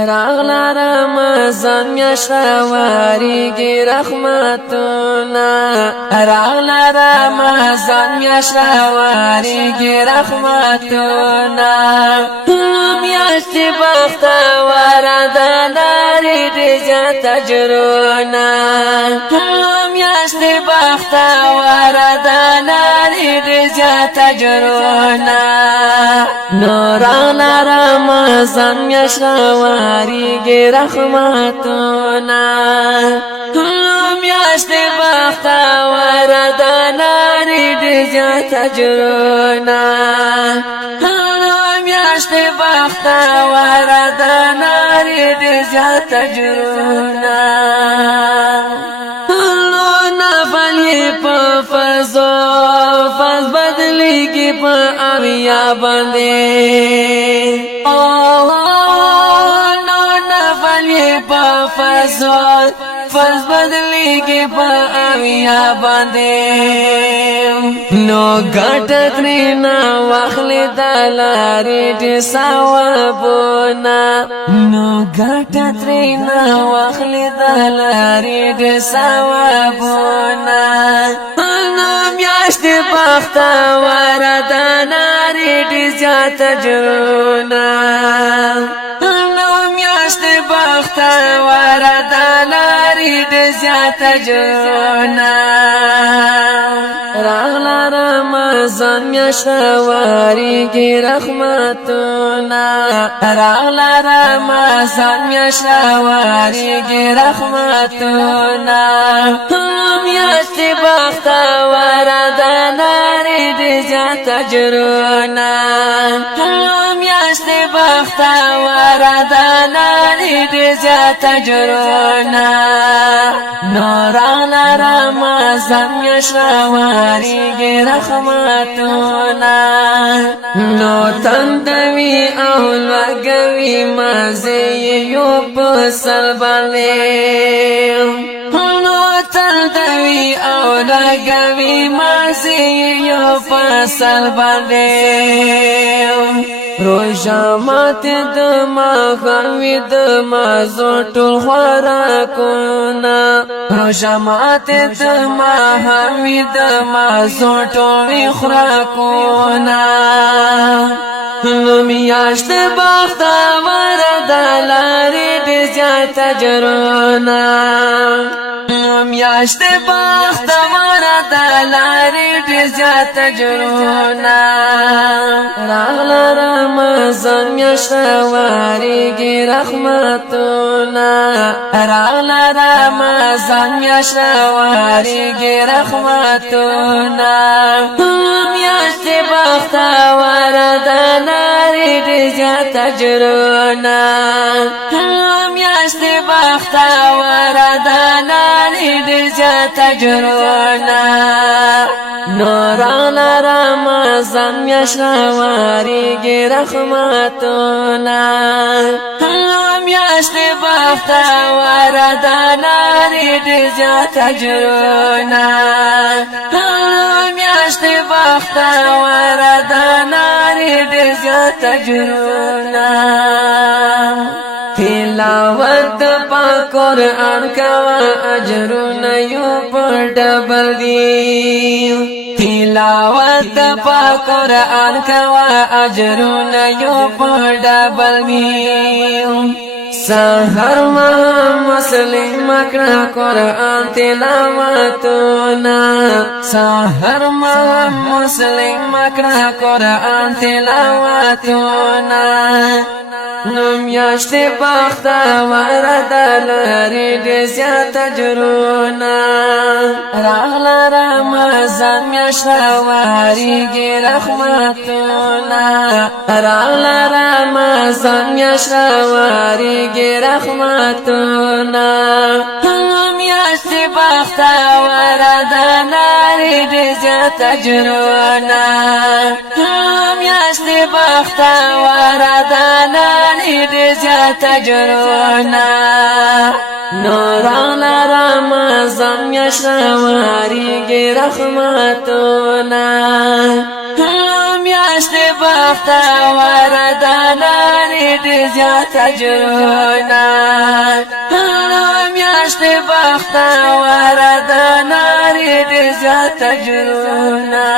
راغلا رمضان میاشت واریږي رحمتونه راغلا رمضان میاشت واریږي رحمتونه میاشت بختور ده لري ډېر اجرونه میاشت بختور ده لري ډېر اجرونه راغلا رمضان میاشت واریږي رحمتونه میاشت بختور ده لري ډېر اجرونه میاشت بختور ده لري ډېر اجرونه نفلی په فضو فض بدلیږي په اویا باندې فرض بدلیږي په اویا باندې نو ګټ ترېنه واخلې د لارې ډېر ثوابونه نو ګټ ترېنه واخلې د لارې ډېر ثوابونه نو میاشت بختور ده لري ډېر زیات اجرونه بختور ده لري ډېر زیات اجرونه راغلا رمضان میاشت واریږي رحمتونه راغلا رمضان میاشت واریږي رحمتونه میاشت بختور ده لري ډېر زیات اجرونه میاشت بختور ده لري ډېر زیات اجرونه راغلا رمضان میاشت واریږي رحمتونه نو تندوي او لګوي مزه یو په سر باندې نو تندوي او لګوي مزه یو په سر باندې روژه ماته د ماښامي د مازو ټول خوراکونه روژه ماته د ماښامي د مازو ټول خوراکونه نو میاشت بختور ده لري ډېر زیات اجرونه میاشت بختور ده لري ډېر زیات اجرونه راغلا رمضان میاشت واریږي رحمتونه راغلا رمضان میاشت واریږي رحمتونه میاشت بختور ده لري ډېر زیات اجرونه میاشت بختور ده لري ډېر زیات اجرونه راغلا رمضان میاشت واریږي رحمتونه میاشت بختور ده لري ډېر زیات اجرونه میاشت بختور ده لري ډېر زیات اجرونه تلاوت پاک قرآن کوا اجرونه یو پر ډبل دي تلاوت پاک قرآن کوا اجرونه یو پر ډبل دي سحر مسلم کړه قرآن تلاوتونه سحر مسلم کړه قرآن تلاوتونه میاشت بختور ده لري ډېر زیات اجرونه راغلا رمضان میاشت واریږي رحمتونه راغلا رمضان میاشت واریږي رحمتونه میاشت بختور ده لري ډېر زیات اجرونه میاشت بختور ده لري ډېر زیات اجرونه راغلا رمضان میاشت واریږي رحمتونه میاشت بختور دلاری ډېر زیات اجرونه میاشت بختور دلاری ډېر زیات اجرونه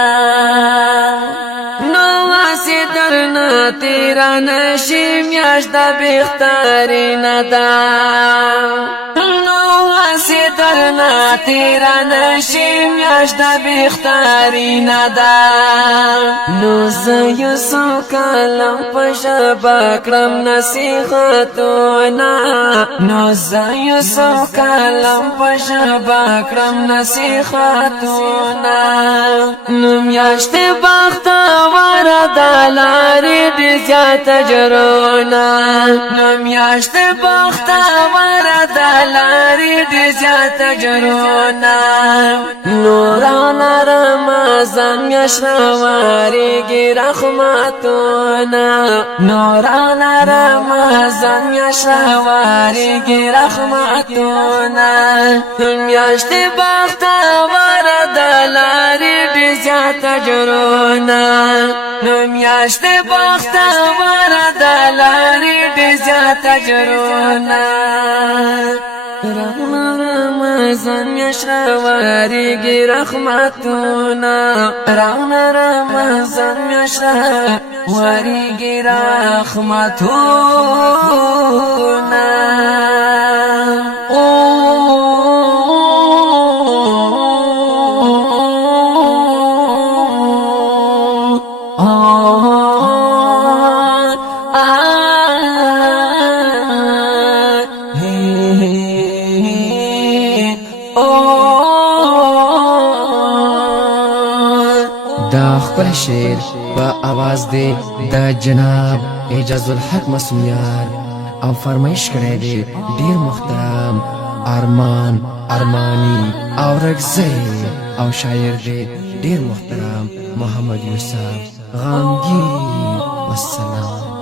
نو واسی درنا تیرا نشی میاشت بختاری ندا واسی درنا تیرا نشی میاشت بختاری ندا نو زیو سو کلم پشبا کرم نصیحتونا نو زیو سو کلم پشبا کرم نصیحتونا نو میاشت بختور دلاری ډېر زیات اجرونه نو میاشت بختور دلاری ډېر زیات اجرونه نورانه رمضان میاشت راوریږي رحمتونه نورانه رمضان میاشت راوریږي رحمتونه میاشت بختور دلاری ډېر زیات اجرونه نو میاشت بختور دلاری ډېر زیات اجرونه رمضان میاشت راوریږي رحمتونه رمضان میاشت راوریږي رحمتونه دا خپل شعر په आवाज دی د جناب اعجاز الحق مسمیار او فرمایش کړی دی ډیر محترم ارمان ارمانی او رگزی او شاعر دی ډیر محترم محمد یوسف غامگی والسلام.